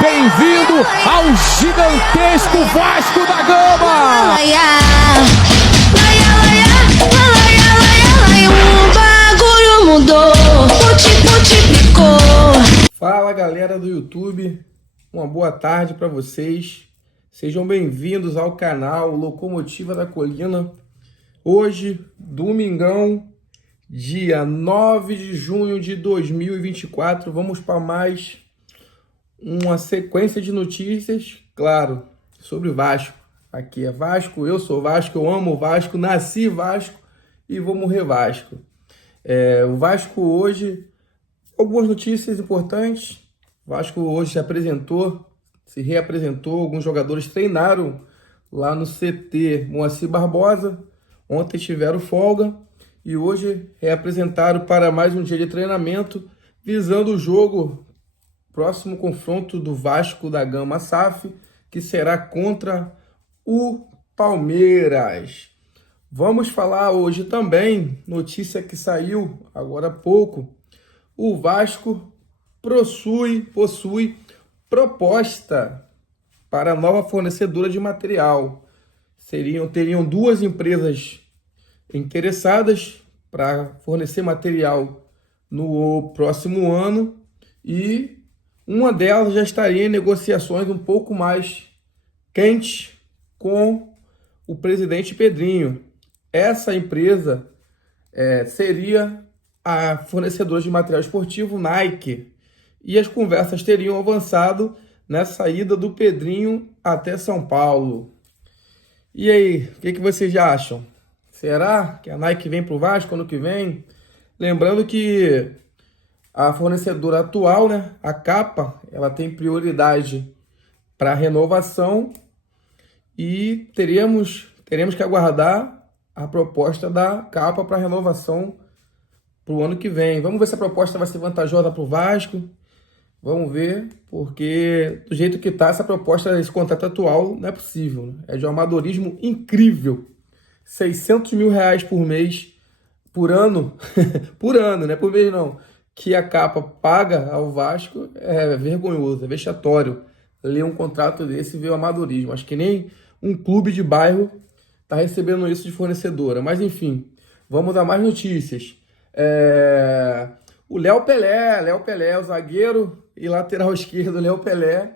bem-vindo ao gigantesco Vasco da Gama! O bagulho mudou, multiplicou. Fala galera do YouTube, uma boa tarde para vocês. Sejam bem-vindos ao canal Locomotiva da Colina. Hoje, domingão, dia 9 de junho de 2024, vamos para mais uma sequência de notícias, claro, sobre Vasco. Aqui é Vasco, eu sou Vasco, eu amo Vasco, nasci Vasco e vou morrer Vasco. O Vasco hoje, algumas notícias importantes. O Vasco hoje se reapresentou, alguns jogadores treinaram lá no CT Moacir Barbosa. Ontem tiveram folga e hoje reapresentaram para mais um dia de treinamento, visando o jogo, próximo confronto do Vasco da Gama SAF, que será contra o Palmeiras. Vamos falar hoje também, notícia que saiu agora há pouco, o Vasco possui proposta para nova fornecedora de material. Teriam duas empresas interessadas para fornecer material no próximo ano e uma delas já estaria em negociações um pouco mais quentes com o presidente Pedrinho. Essa empresa seria a fornecedora de material esportivo Nike, e as conversas teriam avançado na saída do Pedrinho até São Paulo. E aí, o que vocês já acham? Será que a Nike vem para o Vasco ano que vem? Lembrando que a fornecedora atual, né, a Capa, ela tem prioridade para renovação e teremos que aguardar a proposta da Capa para renovação para o ano que vem. Vamos ver se a proposta vai ser vantajosa para o Vasco. Vamos ver, porque do jeito que está essa proposta, esse contrato atual, não é possível, né? É de um amadorismo incrível. R$600 mil por mês, por ano, por ano, não é por mês não, que a Capa paga ao Vasco, é vergonhoso, é vexatório ler um contrato desse e ver o amadorismo. Acho que nem um clube de bairro está recebendo isso de fornecedora. Mas enfim, vamos a mais notícias. O Léo Pelé, o zagueiro e lateral esquerdo Léo Pelé,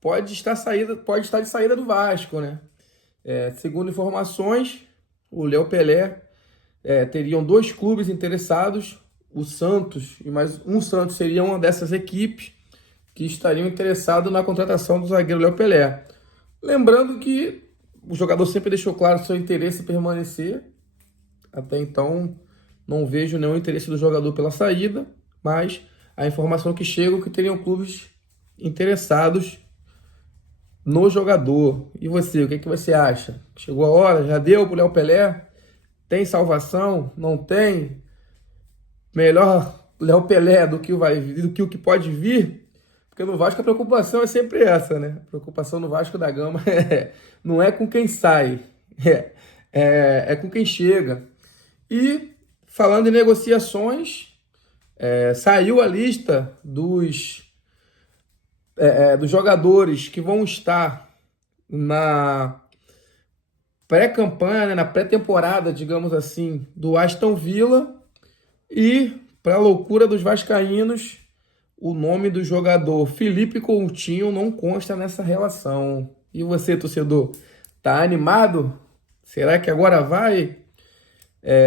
pode estar de saída do Vasco, né? Segundo informações, o Léo Pelé teriam dois clubes interessados, o Santos e mais um Santos seria uma dessas equipes que estariam interessados na contratação do zagueiro Léo Pelé. Lembrando que o jogador sempre deixou claro seu interesse em permanecer. Até então, não vejo nenhum interesse do jogador pela saída, mas a informação que chega é que teriam clubes interessados no jogador. E você, o que você acha? Chegou a hora? Já deu pro Léo Pelé? Tem salvação? Não tem? Melhor Léo Pelé do que o que pode vir? Porque no Vasco a preocupação é sempre essa, né? A preocupação no Vasco da Gama não é com quem sai, é com quem chega. E falando em negociações, saiu a lista dos jogadores que vão estar na pré-campanha, né, na pré-temporada, digamos assim, do Aston Villa. E, para a loucura dos vascaínos, o nome do jogador Felipe Coutinho não consta nessa relação. E você, torcedor, tá animado? Será que agora vai?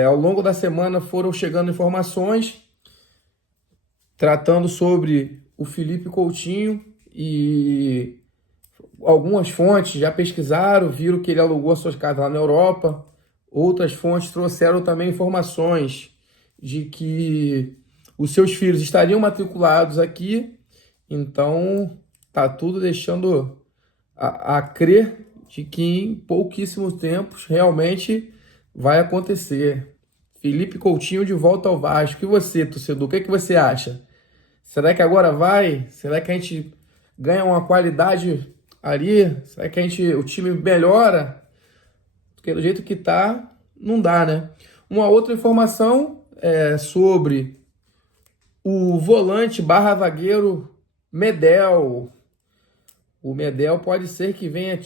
Ao longo da semana foram chegando informações tratando sobre o Felipe Coutinho e algumas fontes já pesquisaram, viram que ele alugou a sua casa lá na Europa. Outras fontes trouxeram também informações de que os seus filhos estariam matriculados aqui. Então, tá tudo deixando a crer de que em pouquíssimos tempos realmente vai acontecer. Felipe Coutinho de volta ao Vasco. E você, torcedor, o que você acha? Será que agora vai? Será que a gente ganha uma qualidade ali? Será que o time melhora? Porque do jeito que tá, não dá, né? Uma outra informação sobre o volante / zagueiro Medel. O Medel pode ser que venha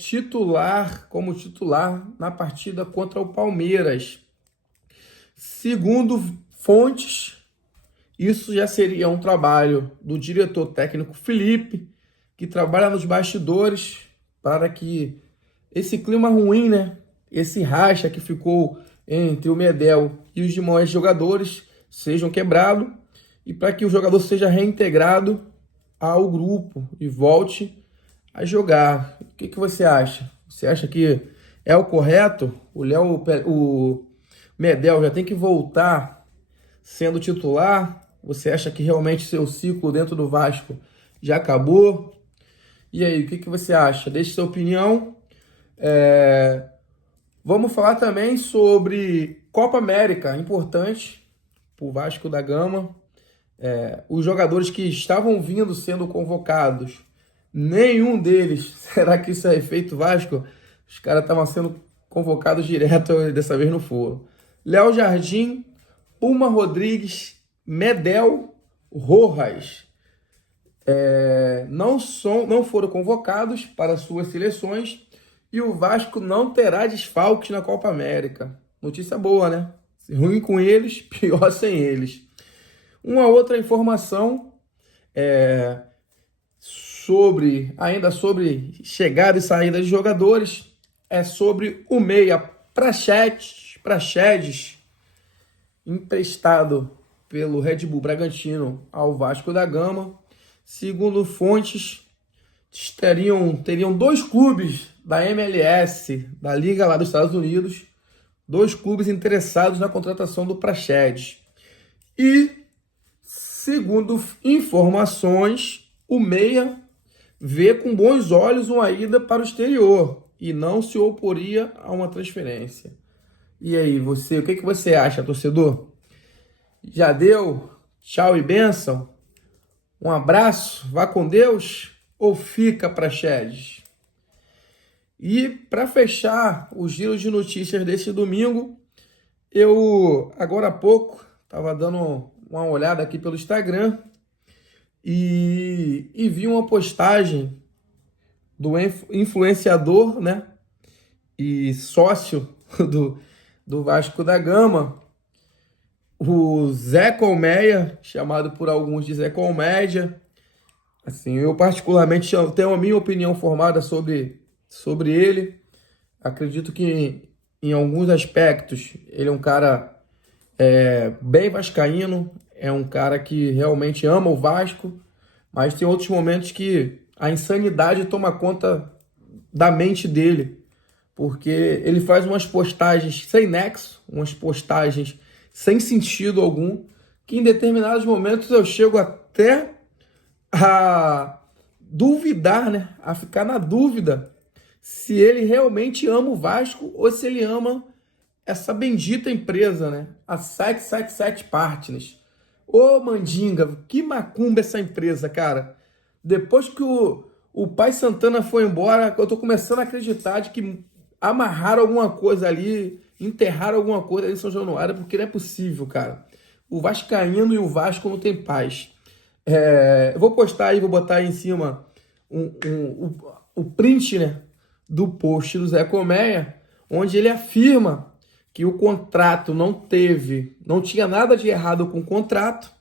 como titular na partida contra o Palmeiras. Segundo fontes, isso já seria um trabalho do diretor técnico Felipe, que trabalha nos bastidores para que esse clima ruim, né? Esse racha que ficou entre o Medel e os demais jogadores sejam quebrados e para que o jogador seja reintegrado ao grupo e volte a jogar. O que você acha? Você acha que é o correto? O Medel já tem que voltar sendo titular? Você acha que realmente seu ciclo dentro do Vasco já acabou? E aí, o que você acha? Deixe sua opinião. Vamos falar também sobre Copa América, importante para o Vasco da Gama. Os jogadores que estavam vindo sendo convocados, nenhum deles, será que isso é efeito Vasco? Os caras estavam sendo convocados direto, dessa vez não foram. Léo Jardim, Puma Rodrigues, Medel, Rojas. Não foram convocados para suas seleções e o Vasco não terá desfalques na Copa América. Notícia boa, né? Ruim com eles, pior sem eles. Uma outra informação ainda sobre chegada e saída de jogadores é sobre o meia Praxedes, emprestado pelo Red Bull Bragantino ao Vasco da Gama. Segundo fontes, teriam 2 clubes da MLS, da Liga lá dos Estados Unidos, 2 clubes interessados na contratação do Praxedes. E, segundo informações, o meia vê com bons olhos uma ida para o exterior e não se oporia a uma transferência. E aí, o que você acha, torcedor? Já deu? Tchau e bênção? Um abraço, vá com Deus ou fica Praxedes? E para fechar o giro de notícias desse domingo, eu agora há pouco estava dando uma olhada aqui pelo Instagram e vi uma postagem do influenciador, né, e sócio do Vasco da Gama, o Zé Colmeia, chamado por alguns de Zé Colmédia. Assim, eu particularmente tenho a minha opinião formada sobre ele. Acredito que em alguns aspectos ele é um cara bem vascaíno, é um cara que realmente ama o Vasco, mas tem outros momentos que a insanidade toma conta da mente dele, porque ele faz umas postagens sem nexo, umas postagens sem sentido algum, que em determinados momentos eu chego até a duvidar, né? A ficar na dúvida se ele realmente ama o Vasco ou se ele ama essa bendita empresa, né? A 777 Partners. Ô, mandinga, que macumba essa empresa, cara. Depois que o pai Santana foi embora, eu tô começando a acreditar de que amarraram alguma coisa ali, enterraram alguma coisa ali em São Januário, porque não é possível, cara. O vascaíno e o Vasco não tem paz. Eu vou postar aí, vou botar aí em cima o print, né, do post do Zé Colmeia, onde ele afirma que o contrato não tinha nada de errado com o contrato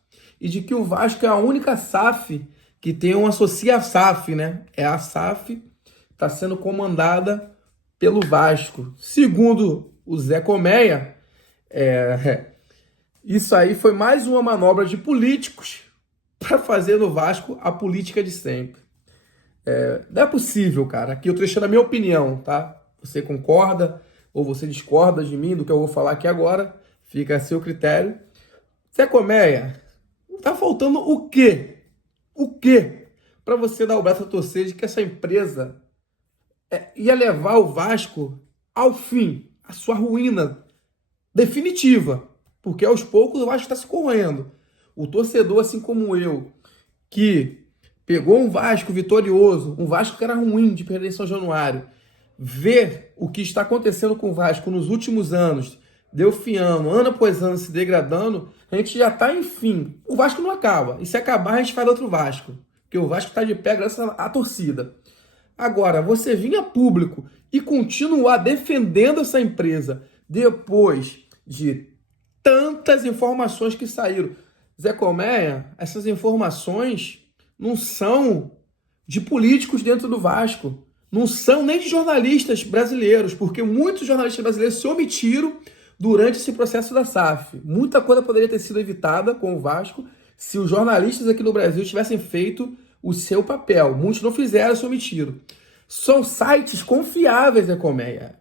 e de que o Vasco é a única SAF que tem uma SAF, né? É a SAF, está sendo comandada pelo Vasco. Segundo o Zé Colmeia, isso aí foi mais uma manobra de políticos para fazer no Vasco a política de sempre. Não é possível, cara. Aqui eu tô deixando a minha opinião, tá? Você concorda ou você discorda de mim, do que eu vou falar aqui agora, fica a seu critério. Zé Colmeia, tá faltando o quê? O quê? Para você dar o braço a torcer de que essa empresa ia levar o Vasco ao fim, a sua ruína definitiva, porque aos poucos o Vasco está se corroendo. O torcedor, assim como eu, que pegou um Vasco vitorioso, um Vasco que era ruim de perder em São Januário, ver o que está acontecendo com o Vasco nos últimos anos, delfiando, ano após ano se degradando, a gente já está, enfim, o Vasco não acaba. E se acabar, a gente faz outro Vasco, porque o Vasco está de pé graças à torcida. Agora, você vir a público e continuar defendendo essa empresa depois de tantas informações que saíram. Zé Colmeia, essas informações não são de políticos dentro do Vasco, não são nem de jornalistas brasileiros, porque muitos jornalistas brasileiros se omitiram durante esse processo da SAF. Muita coisa poderia ter sido evitada com o Vasco se os jornalistas aqui no Brasil tivessem feito o seu papel. Muitos não fizeram, se omitiram. São sites confiáveis, Zé Colmeia.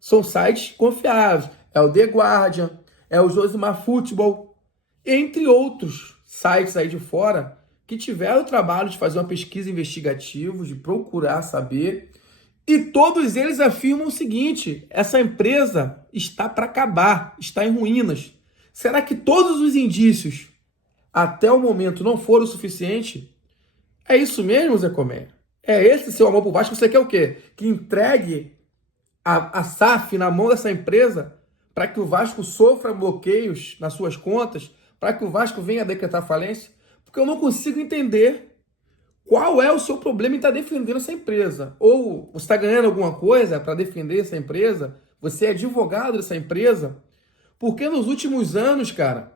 São sites confiáveis. É o The Guardian, é o Josimar Futebol, entre outros sites aí de fora que tiveram o trabalho de fazer uma pesquisa investigativa, de procurar saber, e todos eles afirmam o seguinte: essa empresa está para acabar, está em ruínas. Será que todos os indícios até o momento não foram o suficiente? É isso mesmo, Zé Colmeia? É esse seu amor por Vasco? Você quer o quê? Que entregue a SAF na mão dessa empresa para que o Vasco sofra bloqueios nas suas contas, para que o Vasco venha a decretar falência? Porque eu não consigo entender qual é o seu problema em estar defendendo essa empresa. Ou você está ganhando alguma coisa para defender essa empresa? Você é advogado dessa empresa? Porque nos últimos anos, cara,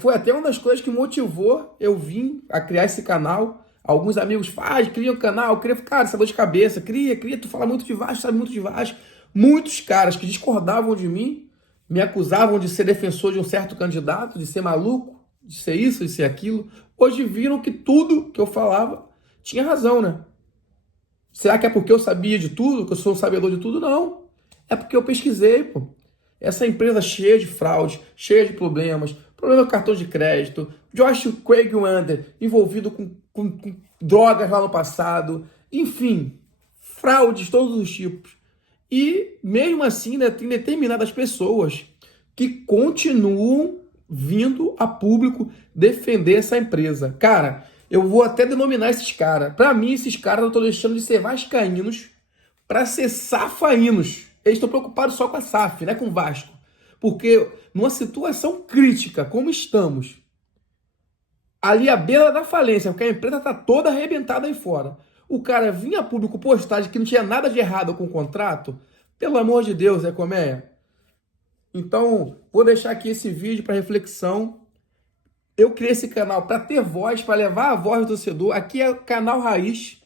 foi até uma das coisas que motivou eu vir a criar esse canal. Alguns amigos cria um canal, cara, essa dor de cabeça, cria, tu fala muito de Vasco, sabe muito de Vasco. Muitos caras que discordavam de mim, me acusavam de ser defensor de um certo candidato, de ser maluco, de ser isso, de ser aquilo. Hoje viram que tudo que eu falava tinha razão, né? Será que é porque eu sabia de tudo, que eu sou um sabedor de tudo? Não. É porque eu pesquisei, pô. Essa empresa cheia de fraudes, cheia de problemas, problema com cartão de crédito, Josh Craig Wander envolvido com drogas lá no passado, enfim, fraudes de todos os tipos. E mesmo assim, né, tem determinadas pessoas que continuam vindo a público defender essa empresa. Cara, eu vou até denominar esses caras. Para mim, esses caras não estão deixando de ser vascaínos para ser safaínos. Eles estão preocupados só com a SAF, né, com o Vasco. Porque numa situação crítica, como estamos, ali à beira da falência, porque a empresa está toda arrebentada aí fora, o cara vinha a público postagem que não tinha nada de errado com o contrato, pelo amor de Deus, Zé Colmeia. Então, vou deixar aqui esse vídeo para reflexão. Eu criei esse canal para ter voz, para levar a voz do torcedor. Aqui é o canal raiz,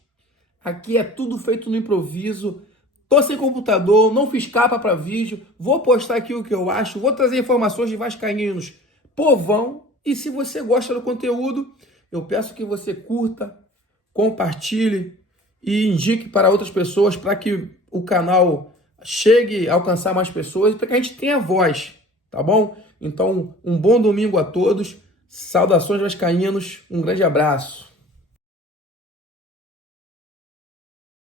aqui é tudo feito no improviso. Tô sem computador, não fiz capa para vídeo, vou postar aqui o que eu acho, vou trazer informações de vascaínos povão. E se você gosta do conteúdo, eu peço que você curta, compartilhe e indique para outras pessoas para que o canal chegue a alcançar mais pessoas, para que a gente tenha voz, tá bom? Então, um bom domingo a todos, saudações vascaínos, um grande abraço.